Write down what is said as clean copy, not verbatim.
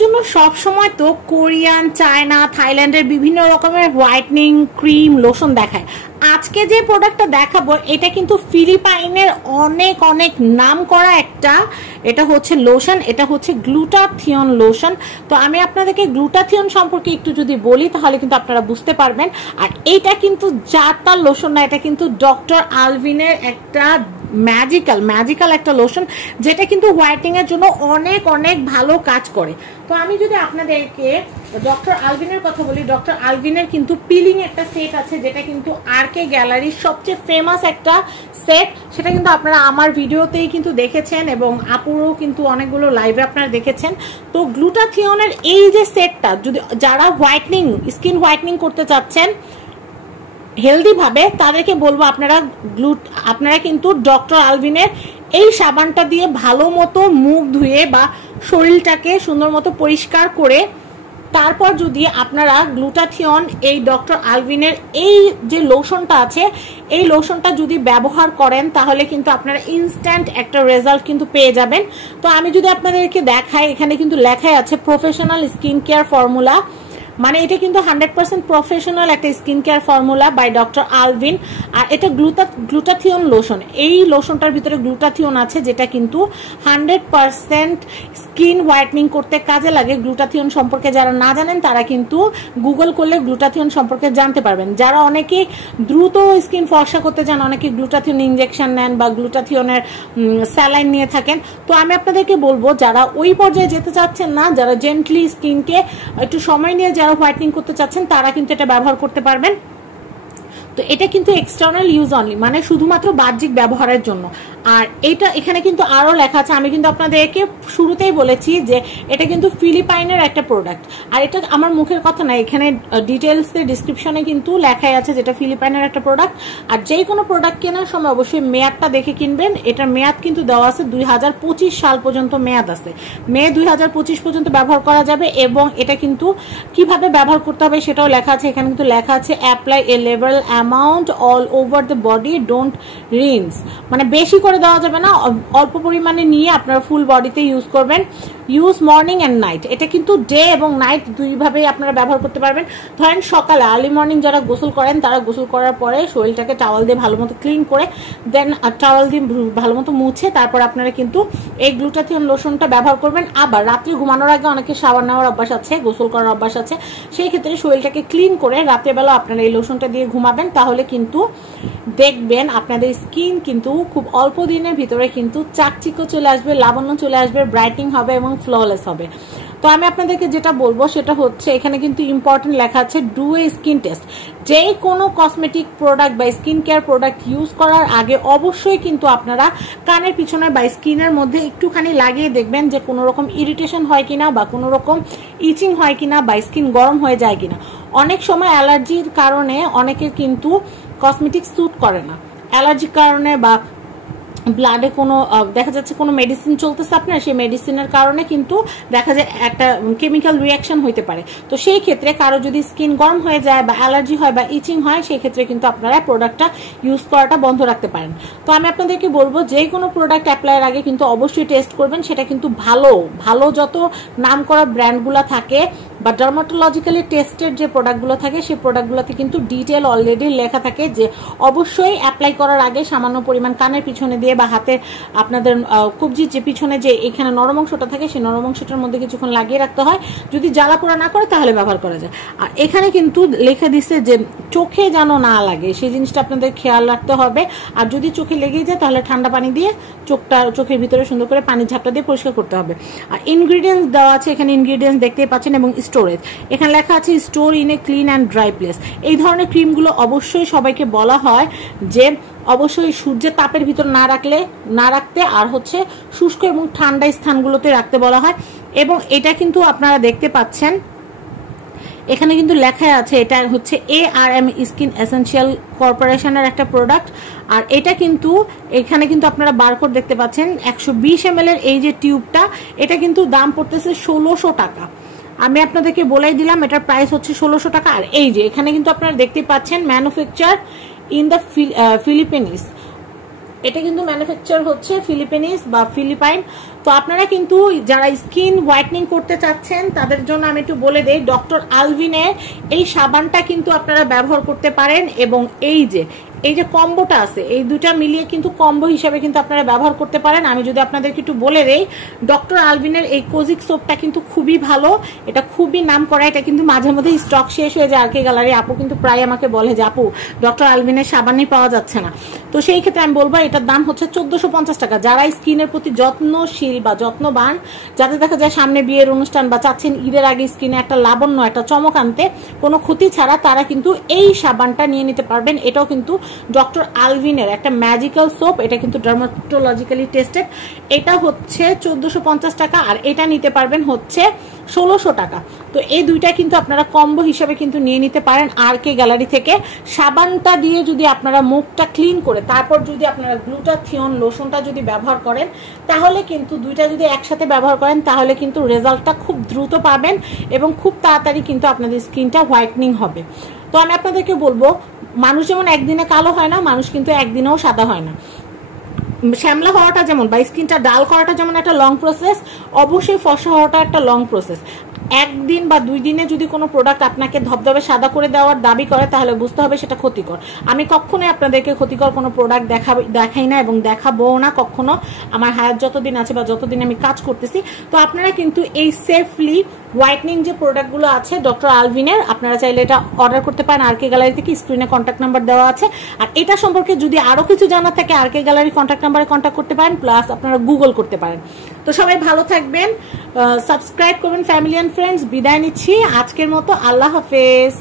জন্য সব সময় তো কোরিয়ান, চায়না, থাইল্যান্ডের বিভিন্ন রকমের হোয়াইটনিং ক্রিম, লোশন দেখায়। আজকে যে প্রোডাক্টটা দেখাবো এটা কিন্তু ফিলিপাইনের অনেক অনেক নাম করা একটা, এটা হচ্ছে লোশন, এটা হচ্ছে গ্লুটাথিয়ন লোশন। তো আমি আপনাদেরকে গ্লুটাথিয়ন সম্পর্কে একটু যদি বলি তাহলে কিন্তু আপনারা বুঝতে পারবেন। আর এইটা কিন্তু যার লোশন না, এটা কিন্তু ডক্টর আলভিনের একটা ম্যাজিক্যাল একটা লোশন, যেটা কিন্তু হোয়াইটনিং এর জন্য অনেক অনেক ভালো কাজ করে। তো আমি যদি আপনাদেরকে ডক্টর আলভিনের কথা বলি, ডক্টর আলভিনের কিন্তু পিলিং একটা সেট আছে, যেটা কিন্তু আরকে গ্যালারির সবচেয়ে ফেমাস একটা সেট। সেটা কিন্তু আপনারা আমার ভিডিওতেই কিন্তু দেখেছেন এবং আপুরও কিন্তু অনেকগুলো লাইভে আপনারা দেখেছেন। তো গ্লুটাথিয়নের এই যে সেটটা, যদি যারা স্কিন হোয়াইটনিং করতে চাচ্ছেন হেলদি ভাবে, তাদেরকে বলবো আপনারা কিন্তু ডক্টর আলভিনের এই সাবানটা দিয়ে ভালো মতো মুখ ধুয়ে বা শরীরটাকে সুন্দর মতো পরিষ্কার করে তারপর যদি আপনারা গ্লুটাথিয়ন এই ডক্টর আলভিনের এই যে লোশনটা আছে, এই লোশনটা যদি ব্যবহার করেন তাহলে কিন্তু আপনারা ইনস্ট্যান্ট একটা রেজাল্ট কিন্তু পেয়ে যাবেন। তো আমি যদি আপনাদেরকে দেখাই, এখানে কিন্তু লেখাই আছে প্রফেশনাল স্কিন কেয়ার ফর্মুলা, মানে এটা কিন্তু 100% প্রফেশনাল একটা skin care formula by doctor Alvin. আর এটা গ্লুটাথিয়ন লোশন, এই লোশনটার ভিতরে গ্লুটাথিয়ন আছে, যেটা কিন্তু 100% স্কিন হোয়াইটনিং করতে কাজে লাগে। গ্লুটাথিয়ন সম্পর্কে যারা না জানেন তারা কিন্তু গুগল করলে গ্লুটাথিয়ন সম্পর্কে জানতে পারবেন। যারা অনেকে দ্রুত স্কিন ফর্সা করতে চান, অনেকে গ্লুটাথিয়ন ইনজেকশন নেন বা গ্লুটাথিয়নের স্যালাইন নিয়ে থাকেন, তো আমি আপনাদেরকে বলবো যারা ওই পর্যায়ে যেতে চাচ্ছেন না, যারা জেন্টলি স্কিনকে একটু সময় নিয়ে হোয়াইটনিং করতে চাচ্ছেন, তারা কিন্তু এটা ব্যবহার করতে পারবেন। তো এটা কিন্তু এক্সটার্নাল ইউজ অনলি, মানে শুধুমাত্র বাহ্যিক ব্যবহারের জন্য। আর এখানে কিন্তু আরো লেখা আছে, আমি কিন্তু আপনাদেরকে শুরুতেই বলেছি যে এটা কিন্তু ফিলিপাইনের একটা প্রোডাক্ট। আর এটা আমার মুখের কথা না, এখানে ডিটেলসে ডিসক্রিপশনে কিন্তু লেখাই আছে যেটা ফিলিপাইনের একটা প্রোডাক্ট। আর যে কোনো প্রোডাক্ট কেনার সময় অবশ্যই মেয়াদটা দেখে কিনবেন। এটার মেয়াদ কিন্তু দেওয়া আছে 2025 সাল পর্যন্ত মেয়াদ আছে, মে 2025 পর্যন্ত ব্যবহার করা যাবে। এবং এটা কিন্তু কিভাবে ব্যবহার করতে হবে সেটাও লেখা আছে। এখানে কিন্তু লেখা আছে apply A level amount all over the body, don't rinse, মানে বেশি করে দেওয়া যাবে না, অল্প পরিমাণে নিয়ে আপনারা ফুল বডিতে ইউজ করবেন। ইউজ মর্নিং অ্যান্ড নাইট, এটা কিন্তু ডে এবং নাইট দুইভাবেই আপনারা ব্যবহার করতে পারবেন। ধরেন সকালে আর্লি মর্নিং যারা গোসল করেন, তারা গোসল করার পরে শরীরটাকে টাওয়াল দিয়ে ভালো মতো ক্লিন করে দেন টাওয়াল দিয়ে ভালো মতো মুছে তারপর আপনারা কিন্তু এই গ্লুটাথিয়ন লোশনটা ব্যবহার করবেন। আবার রাত্রে ঘুমানোর আগে অনেকে শাওয়ার নেওয়ার অভ্যাস আছে, গোসল করার অভ্যাস আছে, সেই ক্ষেত্রে শরীরটাকে ক্লিন করে রাত্রেবেলা আপনারা এই লোশনটা দিয়ে ঘুমাবেন, তাহলে কিন্তু দেখবেন আপনাদের স্কিন কিন্তু খুব অল্প দিনের ভিতরে কিন্তু চাকচিক্য চলে আসবে, লাবণ্য চলে আসবে, ব্রাইটনিং হবে এবং ফ্ললেস হবে। তো আমি আপনাদেরকে যেটা বলবো সেটা হচ্ছে, এখানে কিন্তু ইম্পর্টেন্ট লেখা আছে ডু এ স্কিন টেস্ট। যে কোনো কসমেটিক প্রোডাক্ট বা স্কিন কেয়ার প্রোডাক্ট ইউজ করার আগে অবশ্যই কিন্তু আপনারা কানের পিছনে বা স্কিনের মধ্যে একটুখানি লাগিয়ে দেখবেন যে কোনো রকম ইরিটেশন হয় কিনা বা কোনো রকম ইচিং হয় কিনা বা স্কিন গরম হয়ে যায় কিনা। অনেক সময় অ্যালার্জির কারণে অনেকের কিন্তু কসমেটিক স্যুট করে না, অ্যালার্জির কারণে বা ব্লাডে কোনো দেখা যাচ্ছে কোনো মেডিসিন চলতেছে আপনার, সেই মেডিসিনের কারণে কিন্তু দেখা যায় একটা কেমিক্যাল রিয়াকশন হইতে পারে। তো সেই ক্ষেত্রে কারো যদি স্কিন গরম হয়ে যায় বা অ্যালার্জি হয় বা ইচিং হয়, সেই ক্ষেত্রে কিন্তু আপনারা প্রোডাক্টটা ইউজ করাটা বন্ধ রাখতে পারেন। তো আমি আপনাদেরকে বলবো যে কোনো প্রোডাক্ট অ্যাপ্লাইয়ের আগে কিন্তু অবশ্যই টেস্ট করবেন। সেটা কিন্তু ভালো যত নাম করা ব্র্যান্ডগুলো থাকে বা ডার্মাটোলজিক্যালি টেস্টেড যে প্রোডাক্টগুলো থাকে, সেই প্রোডাক্টগুলোতে কিন্তু ডিটেল অলরেডি লেখা থাকে যে অবশ্যই অ্যাপ্লাই করার আগে সামান্য পরিমাণ কানের পিছনে দিয়ে বা হাতে আপনাদের কবজির যে পিছনে যে এখানে নরম অংশটা থাকে, সেই নরম অংশটার মধ্যে কিছুক্ষণ লাগিয়ে রাখতে হয়। যদি জ্বালা পোড়া না করে তাহলে ব্যবহার করা যায়। আর এখানে কিন্তু লেখা দিচ্ছে যে চোখে যেন না লাগে, সেই জিনিসটা আপনাদের খেয়াল রাখতে হবে। আর যদি চোখে লেগে যায় তাহলে ঠান্ডা পানি দিয়ে চোখের ভিতরে সুন্দর করে পানির ঝাপটা দিয়ে পরিষ্কার করতে হবে। আর ইনগ্রিডিয়েন্টস দেওয়া আছে, এখানে ইনগ্রিডিয়েন্টস দেখতেই পাচ্ছেন, এবং স্টোরেজ এখানে লেখা আছে store in a clean and dry place. এই ধরনের ক্রিমগুলো অবশ্যই সবাইকে বলা হয় যে অবশ্যই সূর্যের তাপের ভিতর না রাখতে, আর হচ্ছে শুষ্ক এবং ঠান্ডা স্থানগুলোতে রাখতে বলা হয়। এবং এটা কিন্তু আপনারা দেখতে পাচ্ছেন এখানে কিন্তু লেখা আছে, এটা হচ্ছে ARM স্কিন এসেনশিয়াল কর্পোরেশনের একটা প্রোডাক্ট। আর এটা কিন্তু এখানে কিন্তু আপনারা বারকোড দেখতে পাচ্ছেন, 120 ml এর এই যে টিউবটা, এটা কিন্তু দাম পড়তেছে 1600 টাকা। আমি আপনাদেরকে বলেই দিলাম এটার প্রাইস হচ্ছে 1600 টাকা। আর এই যে এখানে কিন্তু আপনারা দেখতে পাচ্ছেন ম্যানুফ্যাকচার ইন দ্য ফিলিপিন্স, এটা কিন্তু ম্যানুফ্যাকচার হচ্ছে ফিলিপিনিস বা ফিলিপাইন। তো আপনারা কিন্তু যারা স্কিন হোয়াইটনিং করতে চাচ্ছেন তাদের জন্য আমি একটু বলে দেই, ডক্টর আলভিনের এই সাবানটা কিন্তু আপনারা ব্যবহার করতে পারেন। এবং এই যে কম্বোটা আছে, এই দুটা মিলিয়ে কিন্তু কম্বো হিসাবে কিন্তু আপনারা ব্যবহার করতে পারেন। আমি যদি আপনাদেরকে একটু বলে দেই, ডক্টর আলভিনের এই কোজিক সোপটা কিন্তু খুবই ভালো, এটা খুবই নাম করা। এটা কিন্তু মাঝে মধ্যে স্টক শেষ হয়ে যায়। আরকে গ্যালারি আপু কিন্তু প্রায় আমাকে বলে যে আপু ডক্টর আলভিনের সাবানই পাওয়া যাচ্ছে না। তো সেই ক্ষেত্রে আমি বলবো এটার দাম হচ্ছে 1450 টাকা। যারা স্কিনের প্রতি যত্নশীল বা যত্নবান, যাদের দেখা যায় সামনে বিয়ের অনুষ্ঠান বা চাচ্ছেন ঈদের আগে স্কিনে একটা লাবণ্য, একটা চমক আনতে কোনো ক্ষতি ছাড়া, তারা কিন্তু এই সাবানটা নিয়ে নিতে পারবেন। এটাও কিন্তু ডক্টর আলভিনের একটা ম্যাজিক্যাল সোপ, এটা কিন্তু ডার্মাটোলজিক্যালি টেস্টেড। এটা হচ্ছে 1450 টাকা, আর এটা নিতে পারবেন হচ্ছে 1600 টাকা। তো এই দুইটা কিন্তু আপনারা কম্বো হিসাবে কিন্তু নিয়ে নিতে পারেন আরকে গ্যালারি থেকে। সাবানটা দিয়ে যদি আপনারা মুখটা ক্লিন করে তারপর যদি আপনারা গ্লুটাথিয়ন লোশনটা যদি ব্যবহার করেন, তাহলে কিন্তু দুইটা যদি একসাথে ব্যবহার করেন তাহলে কিন্তু রেজাল্টটা খুব দ্রুত পাবেন এবং খুব তাড়াতাড়ি কিন্তু আপনাদের স্কিনটা হোয়াইটনিং হবে। তো আমি আপনাদেরকে বলবো, মানুষ যেমন একদিনে কালো হয় না, মানুষ কিন্তু একদিনেও সাদা হয় না। শ্যামলা হওয়াটা যেমন বা স্কিনটা ডাল করাটা যেমন একটা লং প্রসেস, অবশ্যই ফর্সা হওয়াটা একটা লং প্রসেস। একদিন বা 2 দিনে যদি কোনো প্রোডাক্ট আপনাকে ধবধবে সাদা করে দেওয়ার দাবি করে, তাহলে বুঝতে হবে সেটা ক্ষতিকর। আমি কখনোই আপনাদেরকে ক্ষতিকর কোনো প্রোডাক্ট দেখাই না এবং দেখাবো না কখনো, আমার হায়াত যতদিন আছে বা যতদিন আমি কাজ করতেছি। তো আপনারা কিন্তু এই সেফলি হোয়াইটনিং যে প্রোডাক্টগুলো আছে ডক্টর আলভিনের, আপনারা চাইলে এটা অর্ডার করতে পারেন আরকে গ্যালারি থেকে। স্ক্রিনে কন্ট্যাক্ট নাম্বার দেওয়া আছে। আর এটা সম্পর্কে যদি আরো কিছু জানার থাকে আরকে গ্যালারি কন্ট্যাক্ট নাম্বারে কন্ট্যাক্ট করতে পারেন, প্লাস আপনারা গুগল করতে পারেন। তো সবাই ভালো থাকবেন, সাবস্ক্রাইব করবেন ফ্যামিলি অ্যান্ড ফ্রেন্ডস। বিদায় নিচ্ছি আজকের মতো, আল্লাহ হাফেজ।